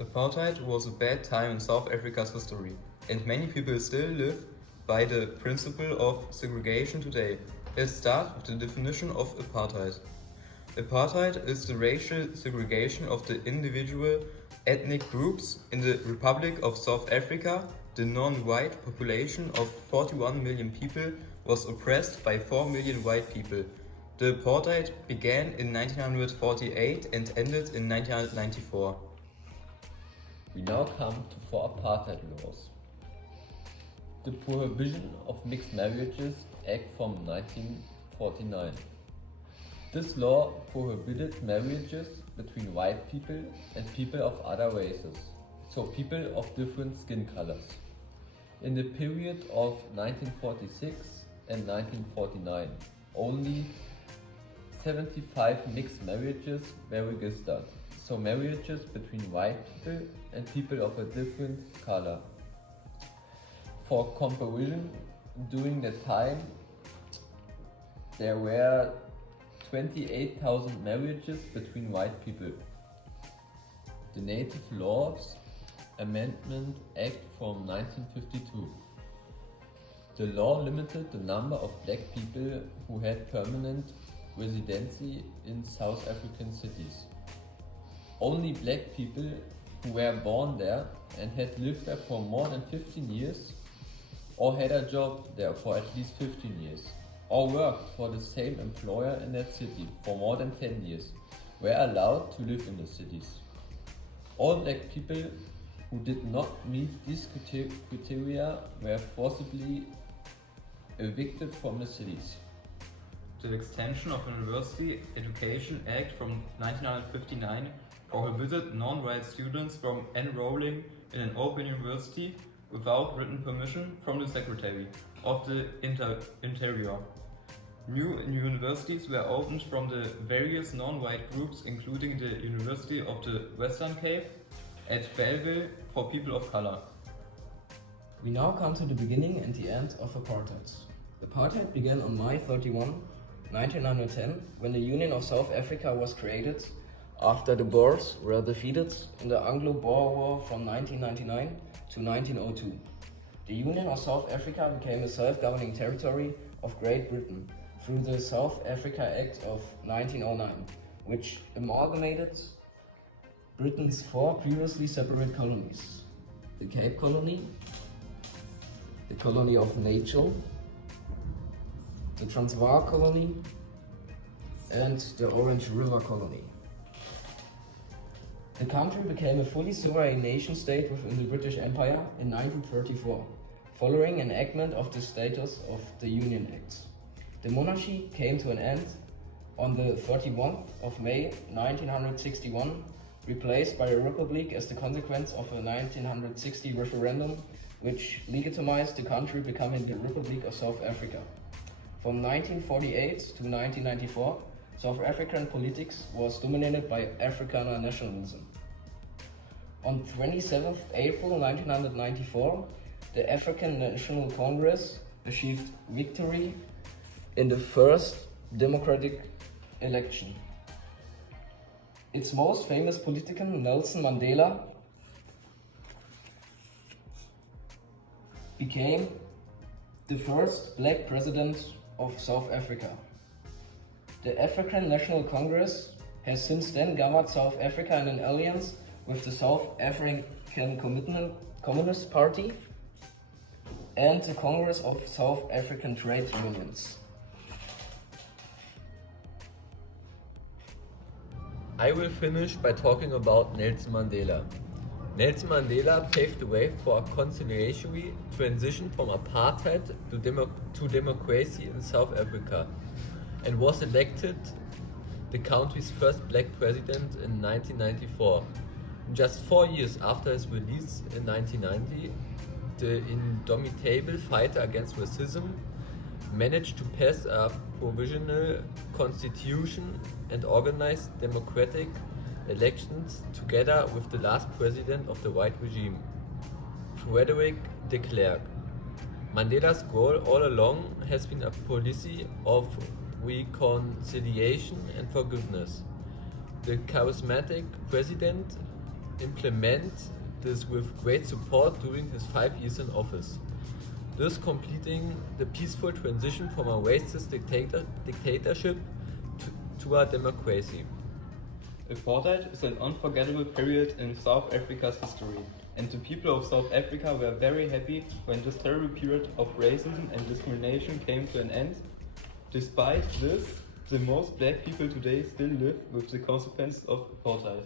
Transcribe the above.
Apartheid was a bad time in South Africa's history, and many people still live by the principle of segregation today. Let's start with the definition of apartheid. Apartheid is the racial segregation of the individual ethnic groups in the Republic of South Africa. The non-white population of 41 million people was oppressed by 4 million white people. The apartheid began in 1948 and ended in 1994. We now come to four apartheid laws. The Prohibition of Mixed Marriages Act from 1949. This law prohibited marriages between white people and people of other races, so people of different skin colors. In the period of 1946 and 1949, only 75 mixed marriages were registered, so marriages between white people and people of a different color. For comparison, during that time there were 28,000 marriages between white people. The Native Laws Amendment Act from 1952. The law limited the number of black people who had permanent residency in South African cities. Only black people who were born there and had lived there for more than 15 years, or had a job there for at least 15 years, or worked for the same employer in that city for more than 10 years, were allowed to live in the cities. All black people who did not meet these criteria were forcibly evicted from the cities. The Extension of University Education Act from 1959 prohibited non-white students from enrolling in an open university without written permission from the Secretary of the Interior. New universities were opened from the various non-white groups, including the University of the Western Cape at Belleville for people of color. We now come to the beginning and the end of apartheid. Apartheid began on May 31, 1910, when the Union of South Africa was created after the Boers were defeated in the Anglo-Boer War from 1999 to 1902. The Union of South Africa became a self-governing territory of Great Britain through the South Africa Act of 1909, which amalgamated Britain's four previously separate colonies: the Cape Colony, the Colony of Natal, the Transvaal Colony, and the Orange River Colony. The country became a fully sovereign nation-state within the British Empire in 1934, following enactment of the Status of the Union Act. The monarchy came to an end on the 31st of May 1961, replaced by a republic as the consequence of a 1960 referendum which legitimized the country becoming the Republic of South Africa. From 1948 to 1994, South African politics was dominated by Afrikaner nationalism. On 27th April 1994, the African National Congress achieved victory in the first democratic election. Its most famous politician, Nelson Mandela, became the first black president of South Africa. The African National Congress has since then governed South Africa in an alliance with the South African Communist Party and the Congress of South African Trade Unions. I will finish by talking about Nelson Mandela. Nelson Mandela paved the way for a conciliatory transition from apartheid to democracy in South Africa, and was elected the country's first black president in 1994. Just 4 years after his release in 1990, the indomitable fighter against racism managed to pass a provisional constitution and organize democratic elections together with the last president of the white regime, Frederick de Klerk. Mandela's goal all along has been a policy of reconciliation and forgiveness. The charismatic president implement this with great support during his 5 years in office, thus completing the peaceful transition from a racist dictatorship to a democracy. Apartheid is an unforgettable period in South Africa's history, and the people of South Africa were very happy when this terrible period of racism and discrimination came to an end. Despite this, the most black people today still live with the consequences of apartheid.